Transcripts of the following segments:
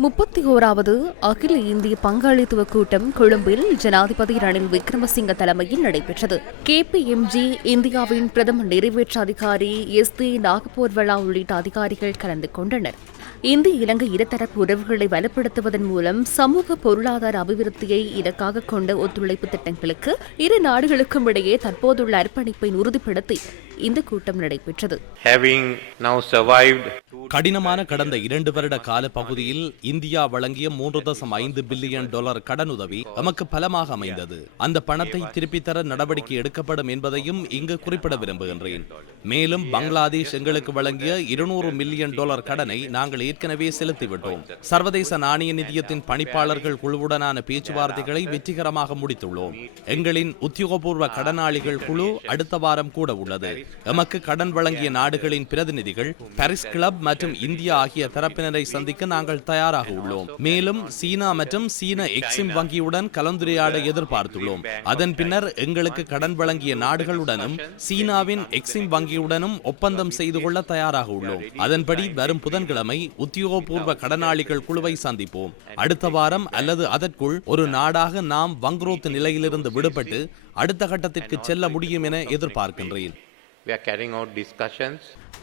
முப்பத்தி ஓராவது அகில இந்திய பங்காளித்துவ கூட்டம் கொழும்பில் ஜனாதிபதி ரணில் விக்ரமசிங்க தலைமையில் நடைபெற்றது. கேபிஎம்ஜி இந்தியாவின் பிரதம நிறைவேற்று அதிகாரி எஸ் தி நாகப்பூர்வலா உள்ளிட்ட அதிகாரிகள் கலந்து கொண்டனர். இந்திய இலங்கை இருதரப்பு உறவுகளை வலுப்படுத்துவதன் மூலம் சமூக பொருளாதார அபிவிருத்தியை இலக்காக கொண்ட ஒத்துழைப்பு திட்டங்களுக்கு இரு நாடுகளுக்கும் இடையே தற்போதுள்ள அர்ப்பணிப்பை உறுதிப்படுத்தி இந்த கூட்டம் நடைபெற்றது. Having now survived கடினமான கடந்த இரண்டு வருட கால பகுதியில் இந்தியா வழங்கிய மூன்று தசம் ஐந்து பில்லியன் டாலர் கடனுதவி நமக்கு பலமாக அமைந்தது. அந்த பணத்தை திருப்பித் தர நடவடிக்கை எடுக்கப்படும் என்பதையும் இங்கு குறிப்பிட விரும்புகின்றேன். மேலும் பங்களாதேஷ் எங்களுக்கு வழங்கிய இருநூறு மில்லியன் டாலர் கடனை நாங்கள் ஏற்கனவே செலுத்திவிட்டோம். சர்வதேச நாணய நிதியத்தின் பணிப்பாளர்கள் குழுவுடனான பேச்சுவார்த்தைகளை வெற்றிகரமாக முடித்துள்ளோம். எங்களின் உத்தியோகபூர்வ கடனாளிகள் குழு அடுத்த வாரம் கூட உள்ளது. எமக்கு கடன் வழங்கிய நாடுகளின் பிரதிநிதிகள் பாரிஸ் கிளப் மற்றும் இந்தியா ஆகிய தரப்பினரை சந்திக்க நாங்கள் தயாராக தயாராக உள்ளோம். மேலும் சீனா மற்றும் சீன எக்ஸிம் வங்கியுடன் கலந்துரையாட எதிர்பார்த்துள்ளோம். அதன் பின்னர் எங்களுக்கு கடன் வழங்கிய நாடுகளுடனும் சீனாவின் எக்ஸிம் வங்கியுடனும் ஒப்பந்தம் செய்து கொள்ள தயாராக உள்ளோம். அதன்படி வரும் புதன்கிழமை உத்தியோகபூர்வ கடனாளிகள் குழுவை சந்திப்போம். அடுத்த வாரம் அல்லது அதற்குள் ஒரு நாடாக நாம் வங்குரோத்து நிலையிலிருந்து விடுபட்டு அடுத்த கட்டத்திற்கு செல்ல முடியும் என எதிர்பார்க்கின்றேன்.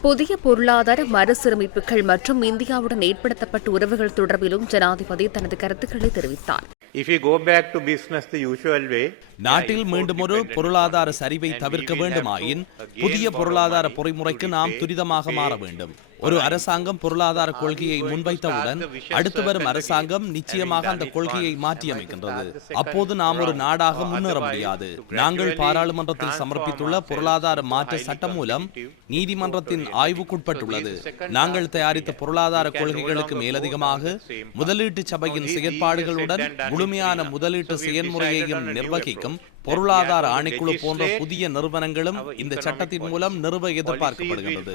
புதிய பொருளாதார மறுசீரமைப்புகள் மற்றும் இந்தியாவுடன் ஏற்படுத்தப்பட்ட உறவுகள் தொடர்பிலும் ஜனாதிபதி தனது கருத்துக்களை தெரிவித்தார். If we go back to business the usual way நாட்டில் மீண்டும் ஒரு பொருளாதார சரிவை தவிர்க்க வேண்டுமாயின் புதிய பொருளாதார பொறிமுறைக்கு நாம் துரிதமாக மாற வேண்டும். ஒரு அரசாங்கம் பொருளாதார கொள்கையை முன்வைத்தவுடன் அடுத்து வரும் அரசாங்கம் நிச்சயமாக அந்த கொள்கையை மாற்றியமைக்கின்றது. அப்போது நாம் ஒரு நாடாக முன்னேற முடியாது. நாங்கள் பாராளுமன்றத்தில் சமர்ப்பித்துள்ள பொருளாதார மாற்ற சட்டம் மூலம் நீதிமன்றத்தின் ஆய்வுக்குட்பட்டுள்ளது. நாங்கள் தயாரித்த பொருளாதார கொள்கைகளுக்கு மேலதிகமாக முதலீட்டு சபையின் செயற்பாடுகளுடன் முழுமையான முதலீட்டு செயல்முறையையும் நிர்வகிக்கும் பொருளாதார ஆணைக்குழு போன்ற புதிய நிறுவனங்களும் இந்த சட்டத்தின் மூலம் நிறுவ எதிர்பார்க்கப்படுகிறது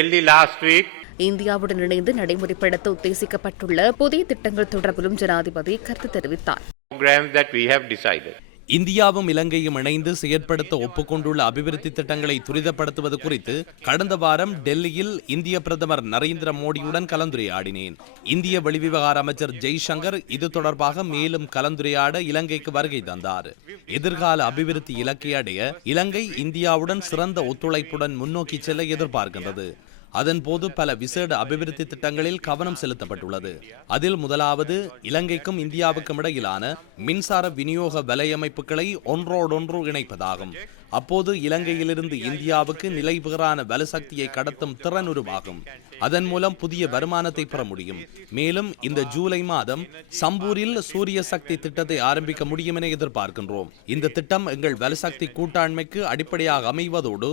delhi last week. இந்தியாவுடன் இணைந்து நடைமுறைப்படுத்த உத்தேசிக்கப்பட்டுள்ள புதிய திட்டங்கள் தொடர்பிலும் ஜனாதிபதி கருத்து தெரிவித்தார். Programs that we have decided. இந்தியாவும் இலங்கையும் இணைந்து செயற்படுத்த ஒப்புக்கொண்டுள்ள அபிவிருத்தி திட்டங்களை துரிதப்படுத்துவது குறித்து கடந்த வாரம் டெல்லியில் இந்திய பிரதமர் நரேந்திர மோடியுடன் கலந்துரையாடினேன். இந்திய வெளிவிவகார அமைச்சர் ஜெய்சங்கர் இது தொடர்பாக மேலும் கலந்துரையாட இலங்கைக்கு வருகை தந்தார். எதிர்கால அபிவிருத்தி இலக்கை அடைய இலங்கை இந்தியாவுடன் சிறந்த ஒத்துழைப்புடன் முன்னோக்கி செல்ல எதிர்பார்க்கின்றது. அதன் போது பல விசேட அபிவிருத்தி திட்டங்களில் கவனம் செலுத்தப்பட்டுள்ளது. அதில் முதலாவது இலங்கைக்கும் இந்தியாவுக்கும் இடையிலான மின்சார விநியோக வலையமைப்புகளை ஒன்றோடொன்று இணைப்பதாகும். அப்போது இலங்கையிலிருந்து இந்தியாவுக்கு நிலைபெறான வலுசக்தியை கடத்தும் திறன் உருவாகும். அதன் மூலம் புதிய வருமானத்தை பெற முடியும். மேலும் இந்த ஜூலை மாதம் சம்பூரில் சூரிய சக்தி திட்டத்தை ஆரம்பிக்க முடியும் என எதிர்பார்க்கின்றோம். இந்த திட்டம் எங்கள் வலுசக்தி கூட்டாண்மைக்கு அடிப்படையாக அமைவதோடு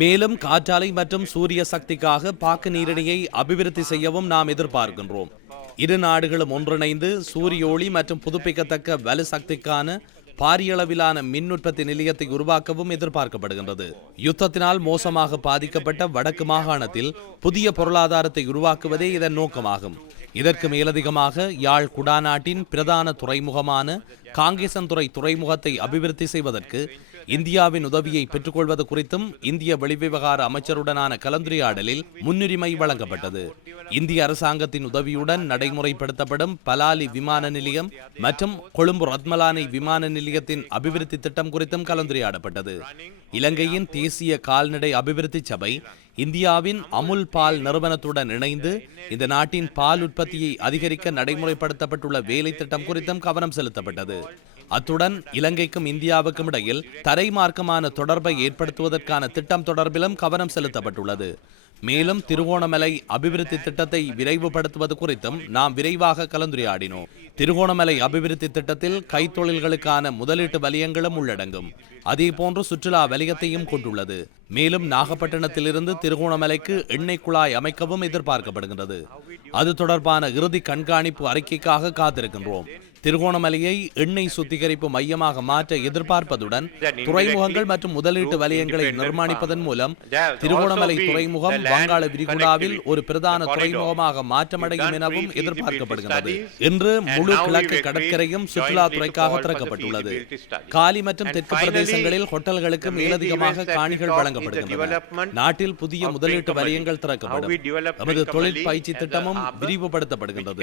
மேலும் காற்றாலை மற்றும் சூரிய சக்திக்காக பாக்கு நீரிணையை அபிவிருத்தி செய்யவும் நாம் எதிர்பார்க்கின்றோம். இரு நாடுகளும் ஒன்றிணைந்து சூரிய ஒளி மற்றும் புதுப்பிக்கத்தக்க வலு சக்திக்கான பாரியளவிலான மின் உற்பத்தி நிலையத்தை உருவாக்கவும் எதிர்பார்க்கப்படுகின்றது. யுத்தத்தினால் மோசமாக பாதிக்கப்பட்ட வடக்கு மாகாணத்தில் புதிய பொருளாதாரத்தை உருவாக்குவதே இதன் நோக்கமாகும். இதற்கு மேலதிகமாக யாழ் குடாநாட்டின் பிரதான துறைமுகமான காங்கேசன்துறை துறைமுகத்தை அபிவிருத்தி செய்வதற்கு இந்தியாவின் உதவியை பெற்றுக்கொள்வது குறித்தும் இந்திய வெளிவிவகார அமைச்சருடனான கலந்துரையாடலில் முன்னுரிமை வழங்கப்பட்டது. இந்திய அரசாங்கத்தின் உதவியுடன் நடைமுறைப்படுத்தப்படும் பலாலி விமான நிலையம் மற்றும் கொழும்பு ரத்மலானை விமான நிலையத்தின் அபிவிருத்தி திட்டம் குறித்தும் கலந்துரையாடப்பட்டது. இலங்கையின் தேசிய கால்நடை அபிவிருத்தி சபை இந்தியாவின் அமுல் பால் நிறுவனத்துடன் இணைந்து இந்த நாட்டின் பால் உற்பத்தியை அதிகரிக்க நடைமுறைப்படுத்தப்பட்டுள்ள வேலை திட்டம் குறித்தும் கவனம் செலுத்தப்பட்டது. அத்துடன் இலங்கைக்கும் இந்தியாவுக்கும் இடையில் தரைமார்க்கமான தொடர்பை ஏற்படுத்துவதற்கான திட்டம் தொடர்பிலும் கவனம் செலுத்தப்பட்டுள்ளது. மேலும் திருகோணமலை அபிவிருத்தி திட்டத்தை விரைவுபடுத்துவது குறித்தும் நாம் விரைவாக கலந்துரையாடினோம். திருகோணமலை அபிவிருத்தி திட்டத்தில் கைத்தொழில்களுக்கான முதலீட்டு வலயங்களும் உள்ளடங்கும். அதே போன்று சுற்றுலா வலயத்தையும் கொண்டுள்ளது. மேலும் நாகப்பட்டினத்திலிருந்து திருகோணமலைக்கு எண்ணெய் குழாய் அமைக்கவும் எதிர்பார்க்கப்படுகின்றது. அது தொடர்பான இறுதி கண்காணிப்பு அறிக்கைக்காக காத்திருக்கின்றோம். திருகோணமலையை எண்ணெய் சுத்திகரிப்பு மையமாக மாற்ற எதிர்பார்ப்பதுடன் துறைமுகங்கள் மற்றும் முதலீட்டு வலயங்களை நிர்மாணிப்பதன் மூலம் திருகோணமலை துறைமுகம் வங்காள விரிகுடாவில் ஒரு பிரதான துறைமுகமாக மாற்றமடையும் எனவும் எதிர்பார்க்கப்படுகிறது இன்று முழு கிழக்கு கடற்கரையும் சுற்றுலாத்துறைக்காக திறக்கப்பட்டுள்ளது. காலி மற்றும் தெற்கு பிரதேசங்களில் ஹோட்டல்களுக்கு மேலதிகமாக காணிகள் வழங்கப்படுகின்றன. நாட்டில் புதிய முதலீட்டு வலயங்கள் திறக்கப்படும். நமது தொழில் பயிற்சி திட்டமும் விரிவுபடுத்தப்படுகின்றது.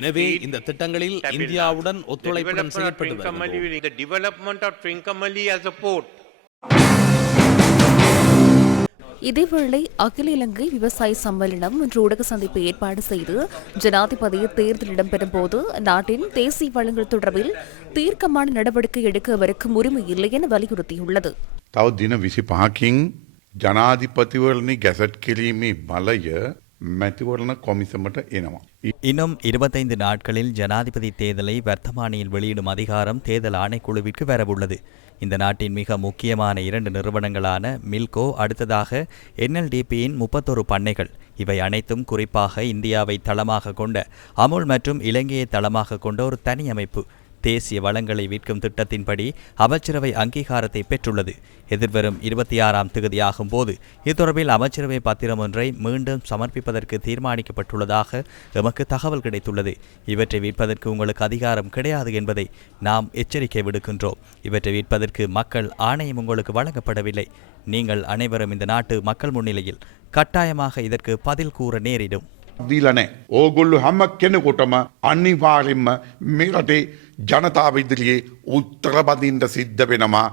எனவே இந்த திட்டங்களில் இந்தியாவுடன் ஒத்துழைப்புடன் செயற்பட்டு வருகின்றோம் The development of Trincomalee as a port. இதேவேளை அகில இலங்கை விவசாய சம்மேளனம் இன்று ஊடக சந்திப்பு ஏற்பாடு செய்து ஜனாதிபதி தேர்தல் இடம்பெறும் போது நாட்டின் தேசிய வளங்கள் தொடர்பில் தீர்க்கமான நடவடிக்கை எடுக்க அவருக்கு உரிமை இல்லை என வலியுறுத்தியுள்ளது තව දින විසි පහකින් ජනාධිපතිවරණි ගැසට් කිරීමේ බලය මැතිවරණ කොමිසමට එනවා. இன்னும் இருபத்தைந்து நாட்களில் ஜனாதிபதி தேர்தலை வர்த்தமானியில் வெளியிடும் அதிகாரம் தேர்தல் ஆணைக்குழுவிற்கு வரவுள்ளது இந்த நாட்டின் மிக முக்கியமான இரண்டு நிறுவனங்களான மில்கோ அடுத்ததாக என்எல்டிபியின் முப்பத்தொரு பண்ணைகள் இவை அனைத்தும் குறிப்பாக இந்தியாவை தளமாக கொண்ட அமுல் மற்றும் இலங்கையை தளமாக கொண்ட ஒரு தனி அமைப்பு தேசிய வளங்களை விற்கும் திட்டத்தின்படி அமைச்சரவை அங்கீகாரத்தை பெற்றுள்ளது எதிர்வரும் இருபத்தி ஆறாம் தேதியாகும் போது இது தொடர்பில் அமைச்சரவை பத்திரம் ஒன்றை மீண்டும் சமர்ப்பிப்பதற்கு தீர்மானிக்கப்பட்டுள்ளதாக எமக்கு தகவல் கிடைத்துள்ளது இவற்றை விற்பதற்கு உங்களுக்கு அதிகாரம் கிடையாது என்பதை நாம் எச்சரிக்கை விடுக்கின்றோம் இவற்றை விற்பதற்கு மக்கள் ஆணையம் உங்களுக்கு வழங்கப்படவில்லை நீங்கள் அனைவரும் இந்த நாட்டு மக்கள் முன்னிலையில் கட்டாயமாக இதற்கு பதில் கூற நேரிடும் දීල නෑ. ඕගොල්ලු හැම කෙනෙකුටම අනිවාරෙන්ම මේ රටේ ජනතාව ඉදිරියේ උත්තරබදින්ට සිද්ධ වෙනවා.